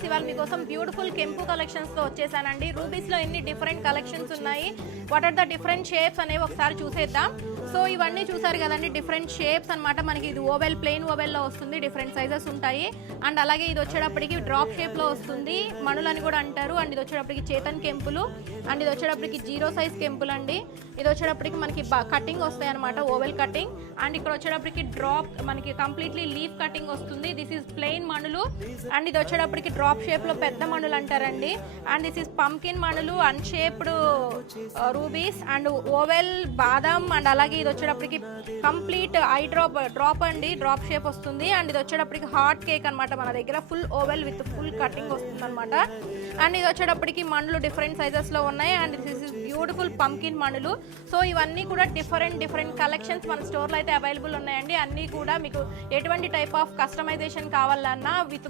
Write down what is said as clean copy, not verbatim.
Friends, ఇవాళ మీకోసం beautiful కెంపు కలెక్షన్స్ తో వచ్చేసానండి. రూబీస్ లో ఎన్ని డిఫరెంట్ కలెక్షన్స్ ఉన్నాయి, what are the different shapes అనేవి ఒకసారి చూసేద్దాం. సో ఇవన్నీ చూసారు కదండి, డిఫరెంట్ షేప్స్ అనమాట. మనకి ఇది ఓవెల్, ప్లెయిన్ ఓవెల్ లో వస్తుంది, డిఫరెంట్ సైజెస్ ఉంటాయి. అండ్ అలాగే ఇది వచ్చేటప్పటికి డ్రాప్ షేప్ లో వస్తుంది, మణులని కూడా అంటారు. అండ్ ఇది వచ్చేటప్పటికి చేతన్ కెంపులు, అండ్ ఇది వచ్చేటప్పటికి 0 సైజ్ కెంపులు అండి. ఇది వచ్చేటప్పటికి మనకి కటింగ్ వస్తాయి అనమాట, ఓవెల్ కటింగ్. అండ్ ఇక్కడ వచ్చేటప్పటికి డ్రాప్, మనకి కంప్లీట్లీ లీఫ్ కటింగ్ వస్తుంది. దిస్ ఈస్ ప్లెయిన్ మణులు. అండ్ ఇది వచ్చేటప్పటికి డ్రాప్ షేప్ లో పెద్ద మణులు అంటారండి. అండ్ దిస్ ఈస్ పంకిన్ మణులు, అన్షేప్డ్ రూబీస్, అండ్ ఓవెల్ బాదం. అండ్ అలాగే ఇది వచ్చేటప్పటికి కంప్లీట్ ఐ డ్రాప్ అండి, డ్రాప్ షేప్ వస్తుంది. అండ్ ఇది వచ్చేటప్పటికి హాట్ కేక్ అనమాట, మన దగ్గర full oval with full cutting వస్తుంది అనమాట. అండ్ ఇది వచ్చేటప్పటికి మణులు డిఫరెంట్ సైజెస్ లో ఉన్నాయి. And this is beautiful pumpkin మణులు. సో ఇవన్నీ కూడా డిఫరెంట్ కలెక్షన్స్ మన స్టోర్లో అయితే అవైలబుల్ ఉన్నాయండి. అన్నీ కూడా మీకు ఎటువంటి టైప్ ఆఫ్ కస్టమైజేషన్ కావాలన్నా విత్